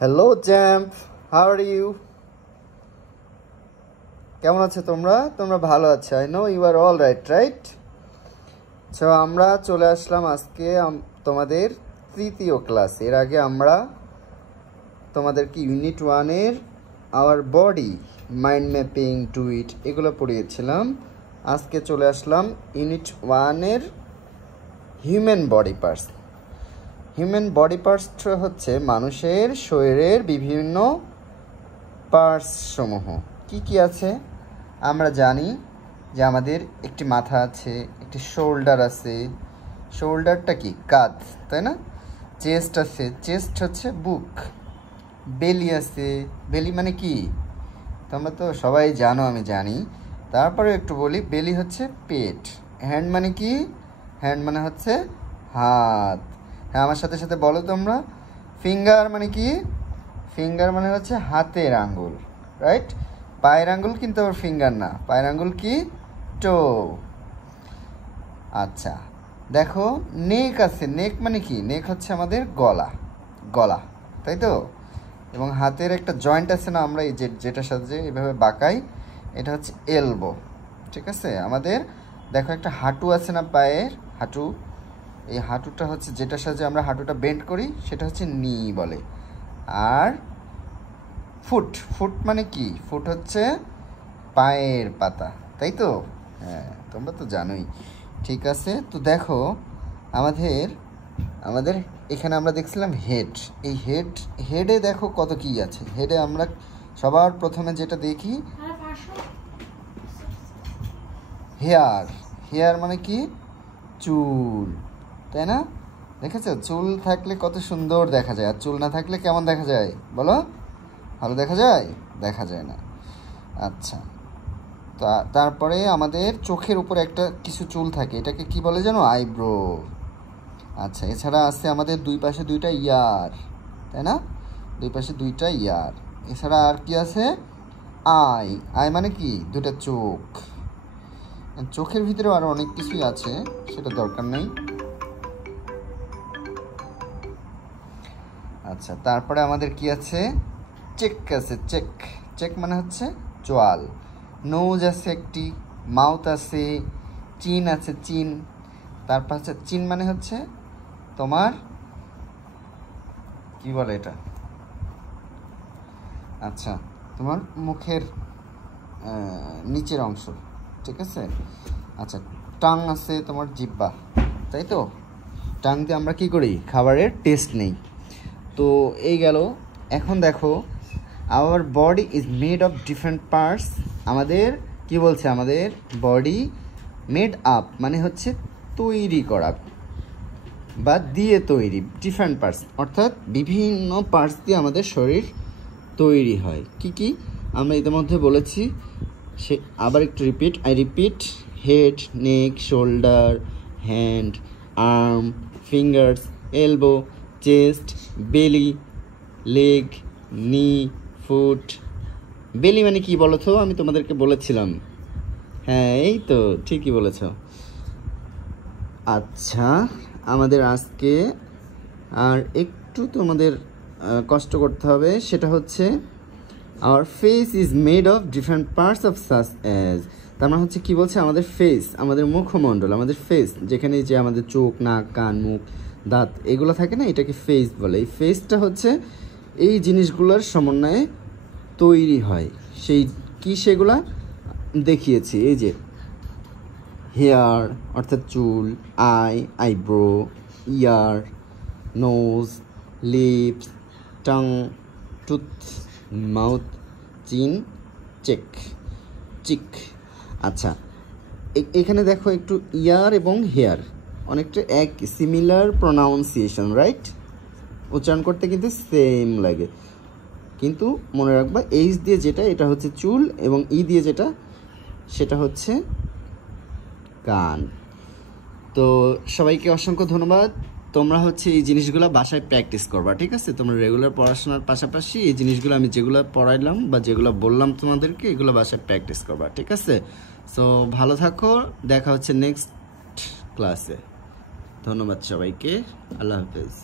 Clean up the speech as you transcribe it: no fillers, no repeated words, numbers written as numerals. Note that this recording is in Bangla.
Hello champs, how are you? কেমন আছো তোমরা? তোমরা ভালো আছো, I know you are all right. So আমরা চলে আসলাম আজকে তোমাদের তৃতীয় ক্লাস। এর আগে আমরা তোমাদেরকে ইউনিট 1-এর our body, mind mapping, to eat এগুলো পড়িয়েছিলাম। আজকে চলে আসলাম ইউনিট 1-এর human body parts. Human body parts হচ্ছে মানুষের শরীরের বিভিন্ন পার্টস সমূহ। কি কি আছে আমরা জানি যে আমাদের একটি মাথা আছে, একটি শোল্ডার আছে। শোল্ডারটা কি? কাঁধ, তাই না? চেস্ট আছে, চেস্ট হচ্ছে বুক। বেলি আছে, বেলি মানে কি তোমরা তো সবাই জানো, আমি জানি, তারপরে একটু বলি। বেলি হচ্ছে পেট। হ্যান্ড মানে কি? হ্যান্ড মানে হচ্ছে হাত। হ্যাঁ, আমার সাথে সাথে বলো তোমরা। ফিঙ্গার মানে কি? ফিঙ্গার মানে হচ্ছে হাতের আঙ্গুল, রাইট? পায়ের আঙ্গুল কিন্তু আবার ফিঙ্গার না, পায়ের আঙ্গুল কি? টো। আচ্ছা দেখো, নেক আছে। নেক মানে কি? নেক হচ্ছে আমাদের গলা, গলা, তাই তো? এবং হাতের একটা জয়েন্ট আছে না, আমরা এই যেটার সাথে এভাবে বাঁকাই, এটা হচ্ছে এলবো, ঠিক আছে? আমাদের দেখো একটা হাঁটু আছে না, পায়ের হাঁটু। এই হাঁটুটা হচ্ছে যেটার সাথে আমরা হাঁটুটা বেন্ড করি, সেটা হচ্ছে নি বলে। আর ফুট, ফুট মানে কি? ফুট হচ্ছে পায়ের পাতা, তাই তো? হ্যাঁ, তোমরা তো জানোই। ঠিক আছে, তো দেখো আমাদের আমাদের এখানে আমরা দেখছিলাম হেড। এই হেডে দেখো কত কি আছে। হেডে আমরা সবার প্রথমে যেটা দেখি, হেয়ার। হেয়ার মানে কি? চুল, তাই না? দেখেছো? চুল থাকলে কত সুন্দর দেখা যায়, আর চুল না থাকলে কেমন দেখা যায় বলো? ভালো দেখা যায়? দেখা যায় না। আচ্ছা, তারপরে আমাদের চোখের উপরে একটা কিছু চুল থাকে, এটাকে কি বলে জানো? আইব্রো। আচ্ছা, এছাড়া আছে আমাদের দুই পাশে দুইটা ইয়ার, তাই না? দুই পাশে দুইটা ইয়ার। এছাড়া আর কি আছে? আই। আই মানে কি? দুটা চোখ। চোখের ভিতরেও আরো অনেক কিছুই আছে, সেটা দরকার নেই। আচ্ছা, তারপরে আমাদের কি আছে? চেক আছে। চেক, চেক মানে হচ্ছে চোয়াল। নোজ আছে একটি, মাউথ আছে, চিন আছে, চিন। তারপর হচ্ছে চিন মানে হচ্ছে তোমার কি বলে এটা? আচ্ছা, তোমার মুখের নিচের অংশ, ঠিক আছে? আচ্ছা, টাং আছে তোমার, জিহ্বা, তাই তো? টাং দিয়ে আমরা কি করি? খাবারের টেস্ট নেই। তো এই গেল। এখন দেখো, our body is made of different parts. আমাদের কি বলছে? আমাদের বডি মেড আপ মানে হচ্ছে তৈরি করা বা দিয়ে তৈরি, ডিফারেন্ট পার্টস, অর্থাৎ বিভিন্ন পার্টস দিয়ে আমাদের শরীর তৈরি হয়। কি কি আমরা ইতিমধ্যে বলেছি, সে আবার একটু I repeat: head, neck, shoulder, hand, arm, fingers, elbow, chest, বেলি, লেগ, নি, ফুট। বেলি মানে কি বলো তো? আমি তোমাদেরকে বলেছিলাম। হ্যাঁ, এই তো ঠিকই বলেছ। আচ্ছা, আমাদের আজকে আর একটু তোমাদের কষ্ট করতে হবে, সেটা হচ্ছে hour face is made of different parts of such as. তার মানে হচ্ছে কি বলছে? আমাদের ফেস, আমাদের মুখমণ্ডল, আমাদের ফেস, যেখানে যে আমাদের চোখ, নাক, কান, মুখ, দাঁত এগুলো থাকে না, এটাকে ফেস বলে। এই ফেসটা হচ্ছে এই জিনিসগুলোর সমন্বয়ে তৈরি হয়। সেই কি সেগুলা দেখিয়েছি, এই যে হেয়ার অর্থাৎ চুল, eyebrow, ear, nose, lips, tongue, tooth, mouth, chin, cheek. আচ্ছা, এখানে দেখো একটু ইয়ার এবং হেয়ার অনেকটা এক, সিমিলার প্রোনাউন্সিয়েশন, রাইট? উচ্চারণ করতে কিন্তু সেম লাগে, কিন্তু মনে রাখবা এইচ দিয়ে যেটা, এটা হচ্ছে চুল, এবং ই দিয়ে যেটা, সেটা হচ্ছে কান। তো সবাইকে অসংখ্য ধন্যবাদ। তোমরা হচ্ছে এই জিনিসগুলো বাসায় প্র্যাকটিস করবা, ঠিক আছে? তোমরা রেগুলার পড়াশোনার পাশাপাশি এই জিনিসগুলো আমি যেগুলো পড়াইলাম বা যেগুলো বললাম তোমাদেরকে, এগুলো বাসায় প্র্যাকটিস করবা, ঠিক আছে? সো ভালো থাকো, দেখা হচ্ছে নেক্সট ক্লাসে। ধন্যবাদ সবাইকে, আল্লাহ হাফেজ।